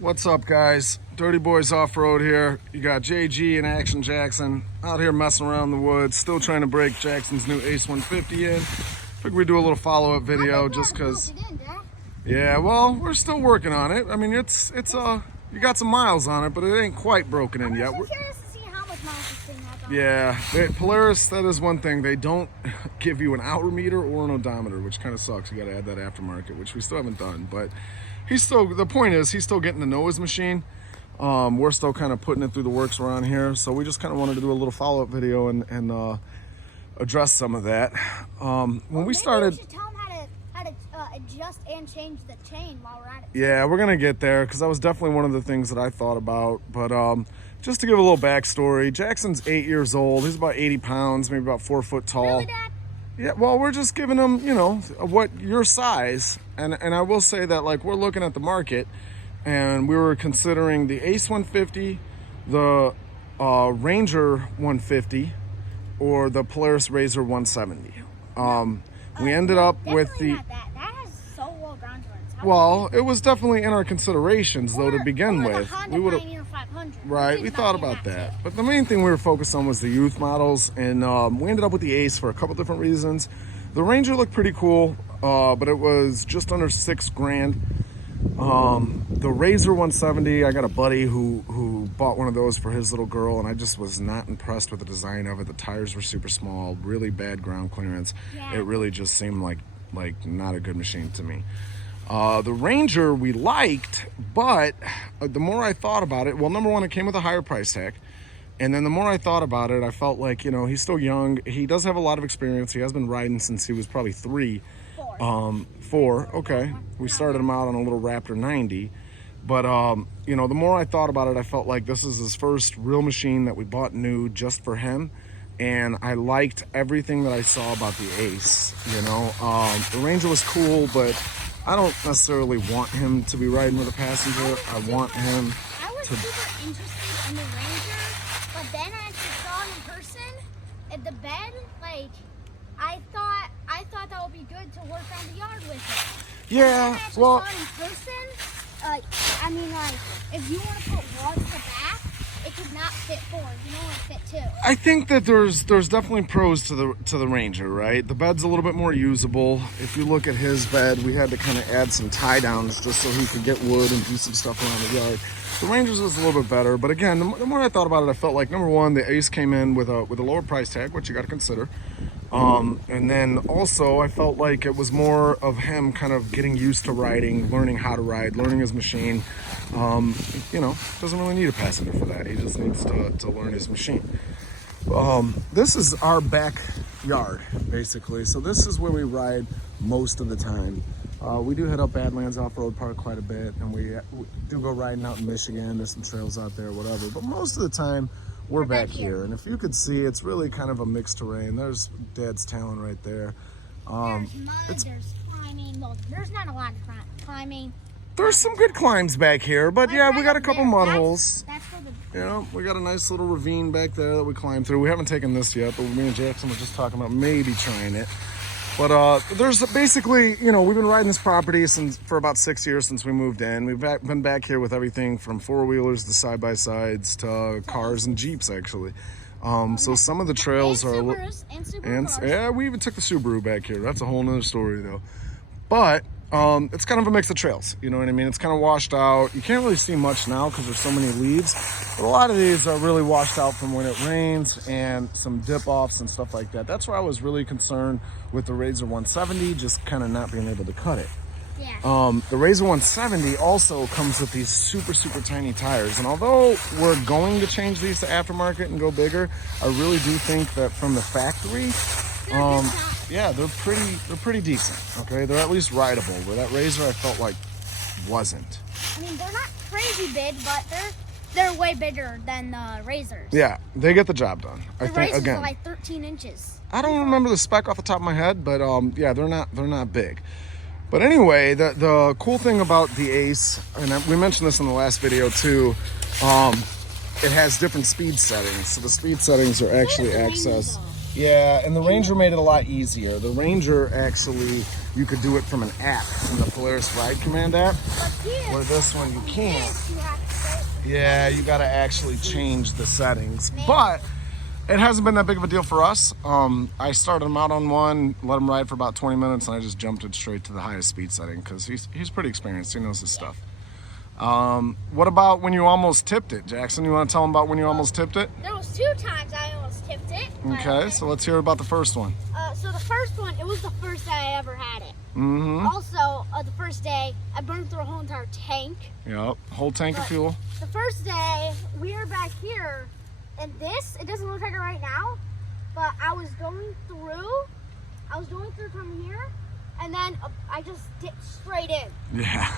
What's up, guys? Dirty Boys Off-Road here. You got JG and Action Jackson out here messing around the woods, still trying to break Jackson's new Ace 150 in. Figured we'd do a little follow-up video just because. Yeah, well, we're still working on it. I mean, it's you got some miles on it, but it ain't quite broken in yet. I'm curious to see how much miles this thing has on it. Yeah, Polaris, that is one thing. They don't give you an hour meter or an odometer, which kind of sucks. You got to add that aftermarket, which we still haven't done. But the point is, he's still getting to know his machine. We're still kind of putting it through the works around here. So we just kind of wanted to do a little follow-up video and address some of that. When we started... adjust and change the chain while we're at it. Yeah, we're gonna get there because that was definitely one of the things that I thought about. But just to give a little backstory, Jackson's 8 years old. He's about 80 pounds, maybe about 4 foot tall. Really, Dad? Yeah, well, we're just giving him, you know, what your size. And I will say that, like, we're looking at the market, and we were considering the Ace 150, the Ranger 150, or the Polaris Razor 170. We ended up with the... Not that. That has so low ground clearance. Well, it was definitely in our considerations, though, to begin with. We would have... Right, we thought about that. But the main thing we were focused on was the youth models, and we ended up with the Ace for a couple different reasons. The Ranger looked pretty cool, but it was just under $6,000. The Razor 170, I got a buddy who bought one of those for his little girl, and I just was not impressed with the design of it. The tires were super small, really bad ground clearance. Yeah. It really just seemed like not a good machine to me. The Ranger we liked, but the more I thought about it, well, number one, it came with a higher price tag. And then the more I thought about it, I felt like, you know, he's still young. He does have a lot of experience. He has been riding since he was probably 3. 4. Okay. We started him out on a little Raptor 90. But, you know, the more I thought about it, I felt like this is his first real machine that we bought new just for him. And I liked everything that I saw about the Ace, you know. The Ranger was cool, but I don't necessarily want him to be riding with a passenger. I want him to... I was super interested in the Ranger, but then I actually saw him in person at the bed. Like, I thought that would be good to work around the yard with it. Yeah, well... saw it in person, I mean, like, if you want to put one to the back, it could not fit 4. You know, it fit 2. I think that there's definitely pros to the Ranger, right? The bed's a little bit more usable. If you look at his bed, we had to kind of add some tie downs just so he could get wood and do some stuff around the yard. The Ranger's was a little bit better, but again, the more I thought about it, I felt like, number one, the Ace came in with a lower price tag, which you got to consider. And then also I felt like it was more of him kind of getting used to riding, learning how to ride, learning his machine. You know, doesn't really need a passenger for that. He just needs to learn his machine. This is our backyard, basically. So this is where we ride most of the time. We do head up Badlands Off-Road Park quite a bit, and we do go riding out in Michigan. There's some trails out there, whatever. But most of the time, we're back here. And if you could see, it's really kind of a mixed terrain. There's Dad's Talon right there. There's mud, there's climbing. Well, there's not a lot of climbing. There's some good climbs back here, but yeah, we got a couple mud holes. That's for the... You know, we got a nice little ravine back there that we climbed through. We haven't taken this yet, but me and Jackson were just talking about maybe trying it. But there's basically, you know, we've been riding this property for about 6 years since we moved in. We've been back here with everything from 4-wheelers to side-by-sides to cars and Jeeps, actually. So some of the trails are... And yeah, we even took the Subaru back here. That's a whole nother story, though. But it's kind of a mix of trails, you know what I mean? It's kind of washed out. You can't really see much now because there's so many leaves. But a lot of these are really washed out from when it rains and some dip-offs and stuff like that. That's where I was really concerned with the Razor 170, just kind of not being able to cut it. Yeah. The Razor 170 also comes with these super, super tiny tires. And although we're going to change these to aftermarket and go bigger, I really do think that from the factory, yeah, they're pretty decent. Okay, they're at least rideable. Where that Razor, I felt like wasn't. I mean, they're not crazy big, but they're way bigger than the Razors. Yeah, they get the job done. The Razors are like 13 inches. I don't remember the spec off the top of my head, but yeah, they're not big. But anyway, the cool thing about the Ace, and we mentioned this in the last video too, it has different speed settings. So the speed settings are actually accessed. Yeah, and the Ranger made it a lot easier. The Ranger actually you could do it from an app, from the Polaris Ride Command app. But here, Where this one you can't. this you have to set. Yeah, you got to actually change the settings. But it hasn't been that big of a deal for us. I started him out on one, let him ride for about 20 minutes, and I just jumped it straight to the highest speed setting because he's pretty experienced. He knows his stuff. What about when you almost tipped it, Jackson? You want to tell him about when you almost tipped it? There was 2 times I almost tipped it. Okay, so let's hear about the first one. So the first one, it was the first day I ever had it. Mm-hmm. Also, the first day, I burned through a whole entire tank. Yep, whole tank of fuel. The first day, we were back here, and it doesn't look like it right now, but I was going through from here, and then I just dipped straight in. Yeah.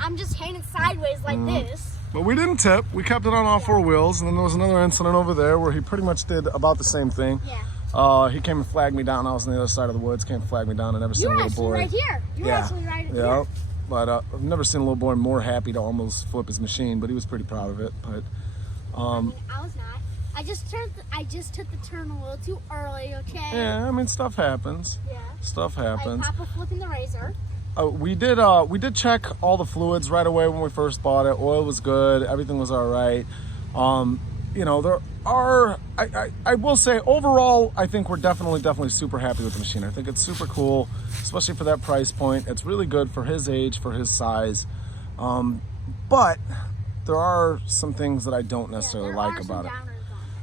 I'm just hanging sideways like this. But we didn't tip. We kept it on all 4 wheels, and then there was another incident over there where he pretty much did about the same thing. Yeah. He came and flagged me down. I was on the other side of the woods. Came and flagged me down. I never seen a little boy. Right here. You were actually right here. Yeah. But I've never seen a little boy more happy to almost flip his machine. But he was pretty proud of it. But I was not. I just took the turn a little too early. Okay. yeah, I mean stuff happens. Yeah. Stuff Like happens. Papa flipping the razor. We did check all the fluids right away when we first bought it. Oil was good. Everything was all right. You know, there are, I will say overall, I think we're definitely super happy with the machine. I think it's super cool, especially for that price point. It's really good for his age, for his size. But there are some things that I don't necessarily like about it.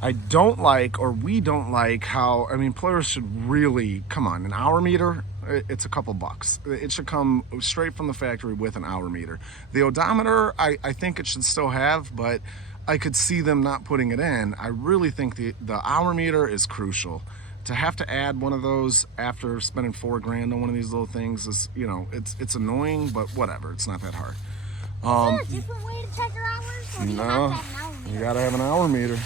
I don't like, or we don't like how, I mean, Polaris should really, come on, an hour meter, it's a couple bucks. It should come straight from the factory with an hour meter. The odometer, I think it should still have, but I could see them not putting it in. I really think the hour meter is crucial. To have to add one of those after spending $4 grand on one of these little things is, you know, it's annoying, but whatever, it's not that hard. Is there a different way to check your hours? Or do you have to have an hour meter? You gotta have an hour meter.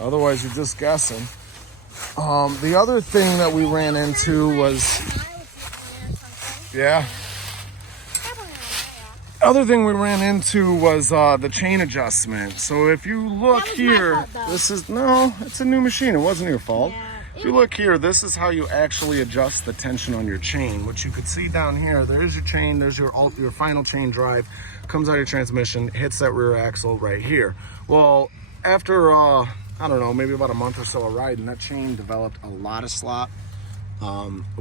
Otherwise, you're just guessing. The other thing that we ran into was, yeah. Other thing we ran into was the chain adjustment. So if you look here, this is, no, it's a new machine. It wasn't your fault. Yeah. If you look here, this is how you actually adjust the tension on your chain, which you could see down here. There's your chain, there's your final chain drive, comes out of your transmission, hits that rear axle right here. Well, after, I don't know, maybe about a month or so of riding, that chain developed a lot of slop.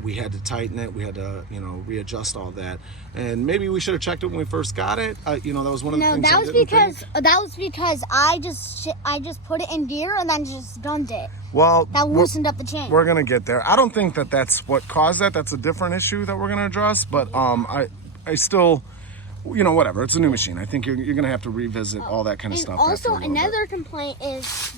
We had to tighten it. We had to, you know, readjust all that. And maybe we should have checked it when we first got it. You know, that was one of the things. No, that was because I just put it in gear and then just gunned it. Well, that loosened up the chain. We're gonna get there. I don't think that that's what caused that. That's a different issue that we're gonna address. But I still, you know, whatever. It's a new machine. I think you're gonna have to revisit all that kind of stuff. Also, another complaint is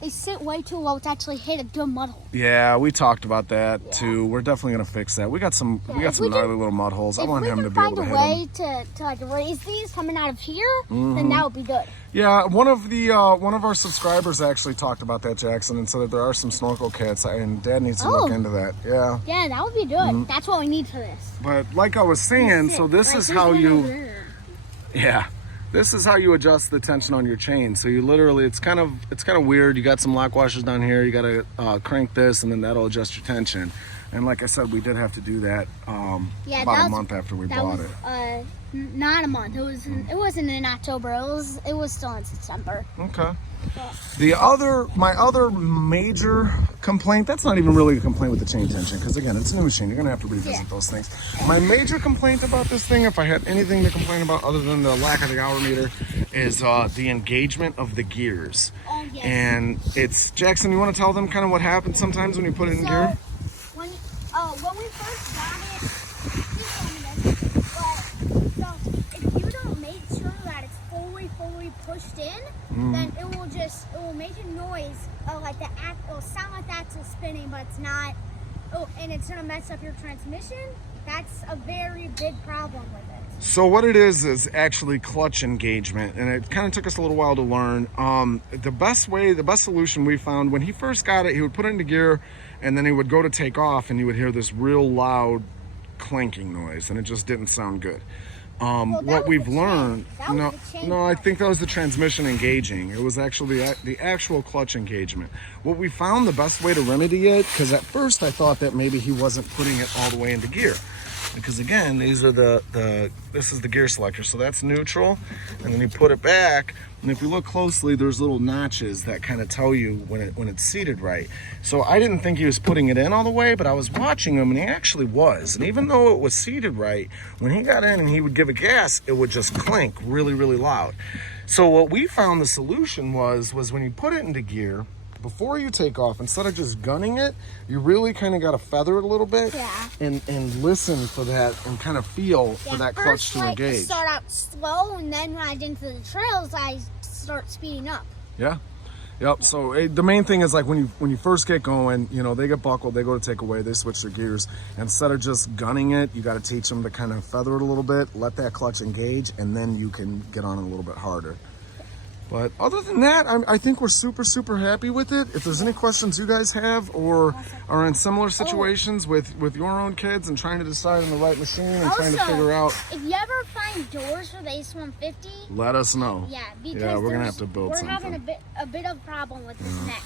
they sit way too low to actually hit a good mud hole. Yeah, we talked about that too. We're definitely gonna fix that. We got some gnarly little mud holes. I want him to be able to hit them. If we can find a way to like raise these coming out of here, then that would be good. Yeah, one of our subscribers actually talked about that, Jackson, and said that there are some snorkel kits, and Dad needs to look into that. Yeah. Yeah, that would be good. That's what we need for this. But like I was saying, so this is how you. Yeah. This is how you adjust the tension on your chain. So you literally, it's kind of weird. You got some lock washers down here. You got to crank this, and then that'll adjust your tension. And like I said, we did have to do that about a month after we bought it. Not a month. It wasn't in October. It was still in September. Okay. My other major complaint, that's not even really a complaint with the chain tension, because again, it's a new machine. You're gonna have to revisit those things. My major complaint about this thing, if I had anything to complain about other than the lack of the hour meter, is the engagement of the gears. Oh, yes. And it's, Jackson, you want to tell them kind of what happens sometimes when you put it in gear? When we first got it, but if you don't make sure that it's fully pushed in, then it will make a noise like it'll sound like that's spinning, but it's not. Oh, and it's gonna mess up your transmission. That's a very big problem with it. So what it is actually clutch engagement, and it kind of took us a little while to learn. The best solution we found, when he first got it, he would put it into gear, and then he would go to take off, and you would hear this real loud clanking noise, and it just didn't sound good. that What was we've the chain. learned, That was no, the chain no, I part. think that was the transmission engaging. It was actually the actual clutch engagement. What we found the best way to remedy it, because at first I thought that maybe he wasn't putting it all the way into gear. Because again, these are this is the gear selector, so that's neutral, and then you put it back, and if you look closely, there's little notches that kind of tell you when it's seated right. So I didn't think he was putting it in all the way, but I was watching him, and he actually was. And even though it was seated right, when he got in and he would give a gas, it would just clink really, really loud. So what we found the solution was when you put it into gear, before you take off, instead of just gunning it, you really kind of got to feather it a little bit, Yeah. and listen for that and kind of feel for that clutch First, to like, I engage. start out slow, and then when I get into the trails, I start speeding up. Yeah. Yep. So the main thing is like when you first get going, you know, they get buckled, they go to take away, they switch their gears. Instead of just gunning it, you got to teach them to kind of feather it a little bit, let that clutch engage, and then you can get on it a little bit harder. But other than that, I think we're super, super happy with it. If there's any questions you guys have or are in similar situations with your own kids and trying to decide on the right machine and trying to figure out, if you ever find doors for the Ace 150, let us know. yeah, because Yeah, we're gonna have to build we're something. having a bit of problem with this net.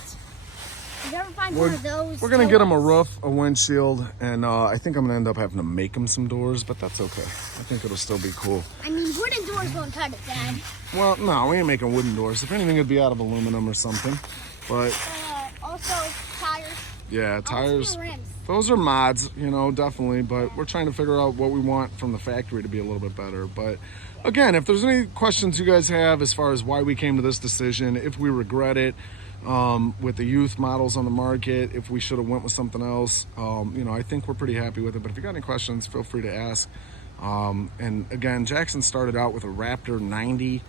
If you ever find one of those, We're gonna tell get them a us. roof, a windshield, and I think I'm gonna end up having to make them some doors, but that's okay. I think it'll still be cool. I mean, wooden doors won't cut it, Dad. Well, no, we ain't making wooden doors. If anything, it'd be out of aluminum or something. But Also, tires. yeah, tires. Also, rims. Those are mods, you know, definitely. But we're trying to figure out what we want from the factory to be a little bit better. But again, if there's any questions you guys have as far as why we came to this decision, if we regret it, with the youth models on the market, if we should have went with something else, you know, I think we're pretty happy with it. But if you got any questions, feel free to ask. And again, Jackson started out with a Raptor 90.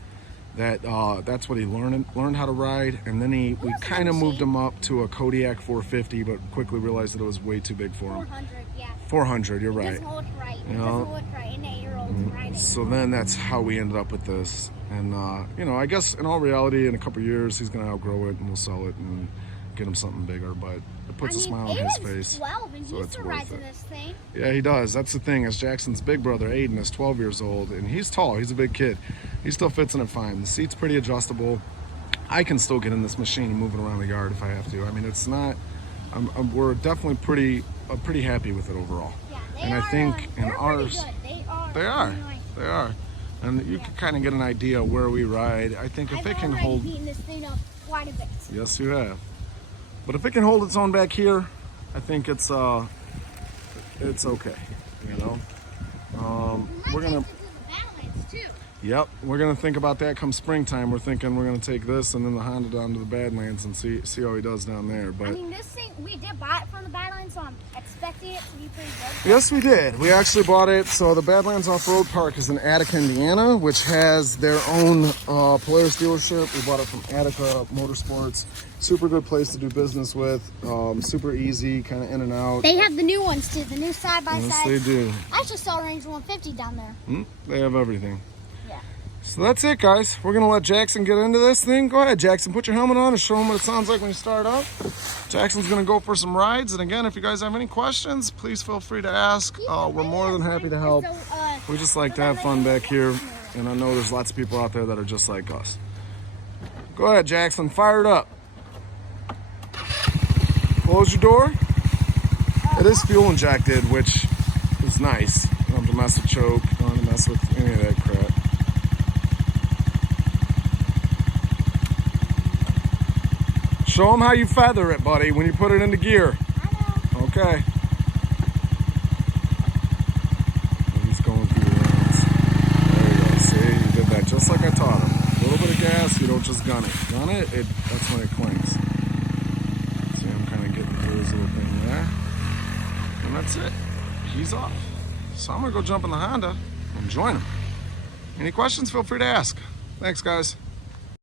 That's what he learned how to ride, and then we kind of moved him up to a Kodiak 450, but quickly realized that it was way too big for him. 400, yeah. 400, you're It right. doesn't look right. You It know? doesn't look right. An 8-year-old riding. So then that's how we ended up with this. And you know, I guess in all reality, in a couple of years, he's gonna outgrow it, and we'll sell it and get him something bigger. But it puts a smile on his face. 12, and so he's it's still worth riding it. this thing. Yeah, he does. That's the thing. Is Jackson's big brother Aiden is 12 years old, and he's tall. He's a big kid. He still fits in it fine. The seat's pretty adjustable. I can still get in this machine and move it around the yard if I have to. I mean, it's not. We're definitely pretty happy with it overall. Yeah, they And are. I think in they're ours, pretty good. they are. Really nice. They are. And you can kind of get an idea of where we ride. I think if I've it can already hold. beaten this thing up quite a bit. Yes, you have. But if it can hold its own back here, I think it's okay. You know. We're gonna. Do the Badlands too. Yep, we're gonna think about that come springtime. We're thinking we're gonna take this and then the Honda down to the Badlands and see how he does down there. I But mean, this thing, we did buy it from the Badlands, so I'm expecting it to be pretty good. yes, we did. We actually bought it. So the Badlands Off-Road Park is in Attica, Indiana, which has their own Polaris dealership. We bought it from Attica Motorsports. Super good place to do business with. Super easy, kind of in and out. They have the new ones too, the new side-by-side. Yes, they do. I actually saw Ranger 150 down there. They have everything. Yeah. So that's it, guys. We're gonna let Jackson get into this thing. Go ahead, Jackson. Put your helmet on and show him what it sounds like when you start up. Jackson's gonna go for some rides. And again, if you guys have any questions, please feel free to ask. We're more than happy to help. So, We just like to have fun back here, and I know there's lots of people out there that are just like us. Go ahead, Jackson. Fire it up. Close your door. It is fuel injected, which is nice. You don't have to mess with choke. You don't have to mess with any of that crap. Show them how you feather it, buddy, when you put it into gear. I know. Okay. He's going through the rounds. There you go. See, he did that just like I taught him. A little bit of gas, you don't just gun it. Gun it, that's when it clinks. See, I'm kind of getting through his little thing there. And that's it. He's off. So I'm going to go jump in the Honda and join him. Any questions, feel free to ask. Thanks, guys.